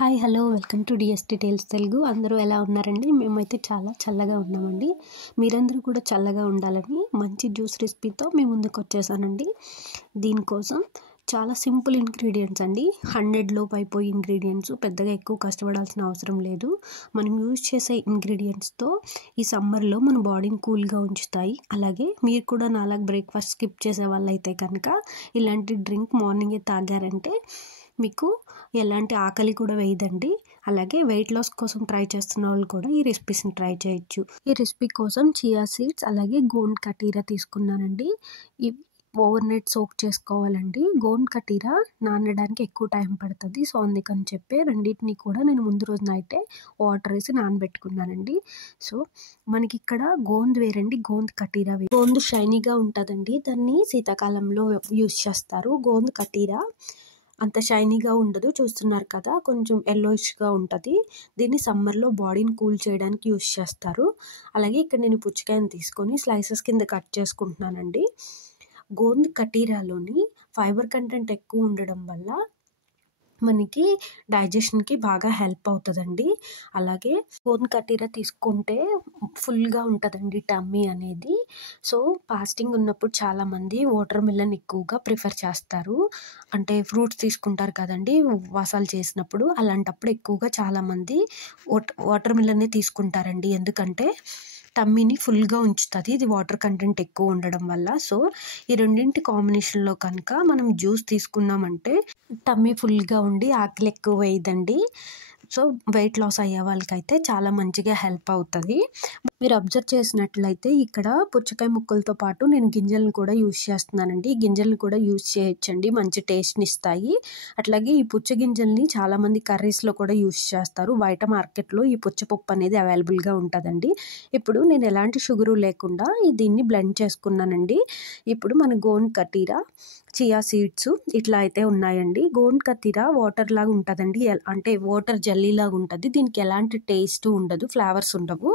Hi hello welcome to DST tales Telugu. అందరూ ఎలా ఉన్నారండి? మేమైతే చాలా చల్లగా ఉన్నామండి. మీరందరూ కూడా చల్లగా ఉండాలని మంచి జ్యూస్ రెసిపీతో మీ ముందుకు వచ్చేసానండి. దీనికోసం చాలా సింపుల్ ఇంగ్రీడియంట్స్ అండి. 100 లోపు అయిపోయి ఇంగ్రీడియంట్స్, పెద్దగా ఎక్కువ కష్టపడాల్సిన అవసరం లేదు. మనం యూజ్ చేసే ఇంగ్రీడియంట్స్తో ఈ సమ్మర్లో మన బాడీని కూల్గా ఉంచుతాయి. అలాగే మీరు కూడా నాలాగా బ్రేక్ఫాస్ట్ స్కిప్ చేసే వాళ్ళైతే కనుక ఇలాంటి డ్రింక్ మార్నింగే తాగారంటే మీకు ఎలాంటి ఆకలి కూడా వేయదండి. అలాగే వెయిట్ లాస్ కోసం ట్రై చేస్తున్న వాళ్ళు కూడా ఈ రెసిపీస్ని ట్రై చేయొచ్చు. ఈ రెసిపీ కోసం చియా సీడ్స్ అలాగే గోండ్ కటీరా తీసుకున్నానండి. ఇవి ఓవర్ నైట్ సోక్ చేసుకోవాలండి. గోండ్ కటీరా నానడానికి ఎక్కువ టైం పడుతుంది. సో అందుకని చెప్పి రెండింటిని కూడా నేను ముందు రోజు నైటే వాటర్ వేసి నానబెట్టుకున్నానండి. సో మనకి ఇక్కడ గోంద్ వేరండి, గోంద్ కటీరా వేరు. గోంద్ షైనీగా ఉంటుందండి, దాన్ని శీతాకాలంలో యూజ్ చేస్తారు. గోంద్ కటీరా అంత షైనీగా ఉండదు, చూస్తున్నారు కదా, కొంచెం ఎల్లోయిష్గా ఉంటుంది. దీన్ని సమ్మర్లో బాడీని కూల్ చేయడానికి యూజ్ చేస్తారు. అలాగే ఇక్కడ నేను పుచ్చకాయని తీసుకొని స్లైసెస్ కింద కట్ చేసుకుంటున్నానండి. గోంద్ కటీరాలోని ఫైబర్ కంటెంట్ ఎక్కువ ఉండడం వల్ల మనకి డైజెషన్కి బాగా హెల్ప్ అవుతుందండి. అలాగే గోంద్ కటీరా తీసుకుంటే ఫుల్గా ఉంటుందండి టమ్మీ అనేది. సో ఫాస్టింగ్ ఉన్నప్పుడు చాలామంది వాటర్ మిలన్ ఎక్కువగా ప్రిఫర్ చేస్తారు. అంటే ఫ్రూట్స్ తీసుకుంటారు కదండి ఉపవాసాలు చేసినప్పుడు, అలాంటప్పుడు ఎక్కువగా చాలామంది వాటర్ మిలన్నే తీసుకుంటారండి. ఎందుకంటే టమ్మీని ఫుల్గా ఉంచుతుంది ఇది వాటర్ కంటెంట్ ఎక్కువ ఉండడం వల్ల. సో ఈ రెండింటి కాంబినేషన్లో కనుక మనం జ్యూస్ తీసుకున్నామంటే టమ్మీ ఫుల్గా ఉండి ఆకలి ఎక్కువ వేయదండి. సో వెయిట్ లాస్ అయ్యే వాళ్ళకైతే చాలా మంచిగా హెల్ప్ అవుతుంది. మీరు అబ్జర్వ్ చేసినట్లయితే ఇక్కడ పుచ్చకాయ ముక్కలతో పాటు నేను గింజలను కూడా యూజ్ చేస్తున్నానండి. గింజలను కూడా యూజ్ చేయొచ్చండి, మంచి టేస్ట్ని ఇస్తాయి. అట్లాగే ఈ పుచ్చ గింజల్ని చాలామంది కర్రీస్లో కూడా యూజ్ చేస్తారు. బయట మార్కెట్లో ఈ పుచ్చపప్పు అనేది అవైలబుల్గా ఉంటుందండి. ఇప్పుడు నేను ఎలాంటి షుగరు లేకుండా దీన్ని బ్లెండ్ చేసుకున్నానండి. ఇప్పుడు మన గోండ్ కటీరా, చియా సీడ్స్ ఇట్లా అయితే ఉన్నాయండి. గోండ్ కటీరా వాటర్ లాగా ఉంటుందండి, అంటే వాటర్ జల్లీ లాగా ఉంటుంది. దీనికి ఎలాంటి టేస్ట్ ఉండదు, ఫ్లేవర్స్ ఉండవు.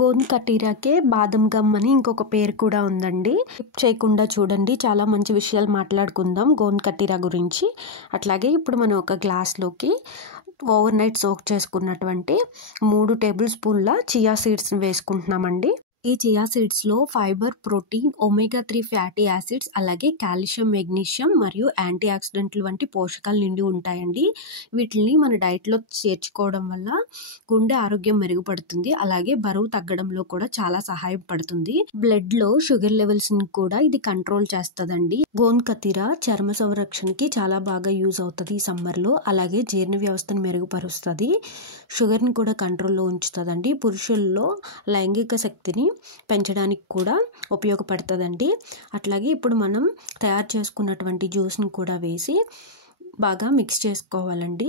గోంద్ కటీరాకే బాదం గమ్ అని ఇంకొక పేరు కూడా ఉందండి. స్కిప్ చేయకుండా చూడండి, చాలా మంచి విషయాలు మాట్లాడుకుందాం గోంద్ కటీరా గురించి. అట్లాగే ఇప్పుడు మనం ఒక గ్లాస్లోకి ఓవర్ నైట్ సోక్ చేసుకున్నటువంటి 3 టేబుల్ స్పూన్ల చియా సీడ్స్ని వేసుకుంటున్నామండి. ఈ చియా సీడ్స్లో fibre, protein, omega 3 fatty acids, అలాగే కాల్షియం, మెగ్నీషియం మరియు యాంటీ ఆక్సిడెంట్లు వంటి పోషకాలు నిండి ఉంటాయండి. వీటిని మన డైట్లో చేర్చుకోవడం వల్ల గుండె ఆరోగ్యం మెరుగుపడుతుంది. అలాగే బరువు తగ్గడంలో కూడా చాలా సహాయపడుతుంది. బ్లడ్లో షుగర్ లెవెల్స్ని కూడా ఇది కంట్రోల్ చేస్తుందండి. గోంద్ కటీరా చర్మ సంరక్షణకి చాలా బాగా యూజ్ అవుతుంది ఈ సమ్మర్లో. అలాగే జీర్ణ వ్యవస్థను మెరుగుపరుస్తుంది, షుగర్ని కూడా కంట్రోల్లో ఉంచుతుందండి. పురుషుల్లో లైంగిక శక్తిని పెంచడానికి కూడా ఉపయోగపడుతుందండి. అట్లాగే ఇప్పుడు మనం తయారు చేసుకున్నటువంటి జ్యూస్ని కూడా వేసి బాగా మిక్స్ చేసుకోవాలండి.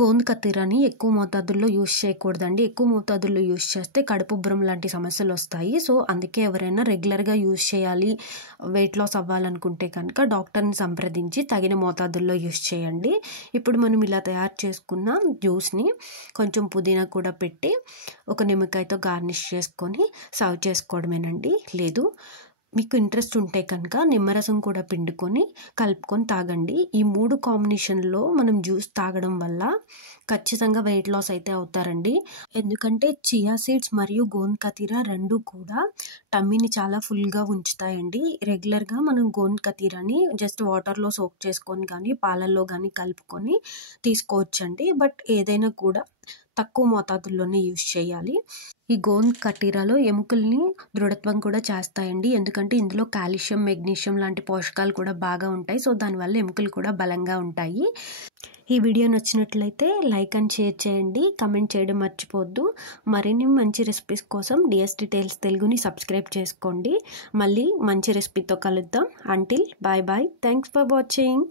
గోంద్ కటీరాని ఎక్కువ మోతాదుల్లో యూజ్ చేయకూడదండి. ఎక్కువ మోతాదుల్లో యూజ్ చేస్తే కడుపుబ్బరం లాంటి సమస్యలు వస్తాయి. సో అందుకే ఎవరైనా రెగ్యులర్గా యూజ్ చేయాలి, వెయిట్ లాస్ అవ్వాలనుకుంటే కనుక డాక్టర్ని సంప్రదించి తగిన మోతాదుల్లో యూజ్ చేయండి. ఇప్పుడు మనం ఇలా తయారు చేసుకున్న జ్యూస్ని కొంచెం పుదీనా కూడా పెట్టి ఒక నిమ్మకాయతో గార్నిష్ చేసుకొని సర్వ్ చేసుకోవడమేనండి. లేదు మీకు ఇంట్రెస్ట్ ఉంటే కనుక నిమ్మరసం కూడా పిండుకొని కలుపుకొని తాగండి. ఈ 3 కాంబినేషన్లో మనం జ్యూస్ తాగడం వల్ల ఖచ్చితంగా వెయిట్ లాస్ అయితే అవుతారండి. ఎందుకంటే చియా సీడ్స్ మరియు గోంద్ కటీరా రెండు కూడా టమ్మీని చాలా ఫుల్గా ఉంచుతాయండి. రెగ్యులర్గా మనం గోంద్ కటీరాని జస్ట్ వాటర్లో సోక్ చేసుకొని కానీ పాలల్లో కానీ కలుపుకొని తీసుకోవచ్చండి. బట్ ఏదైనా కూడా తక్కువ మోతాదుల్లోనే యూజ్ చేయాలి. ఈ గోంద్ కటీరాలో ఎముకల్ని దృఢత్వం కూడా చేస్తాయండి. ఎందుకంటే ఇందులో కాల్షియం, మెగ్నీషియం లాంటి పోషకాలు కూడా బాగా ఉంటాయి. సో దానివల్ల ఎముకలు కూడా బలంగా ఉంటాయి. ఈ వీడియో నచ్చినట్లయితే లైక్ అండ్ షేర్ చేయండి, కమెంట్ చేయడం మర్చిపోవద్దు. మరిన్ని మంచి రెసిపీస్ కోసం డిఎస్టీ టేల్స్ తెలుగుని సబ్స్క్రైబ్ చేసుకోండి. మళ్ళీ మంచి రెసిపీతో కలుద్దాం. Until bye bye. Thanks for watching.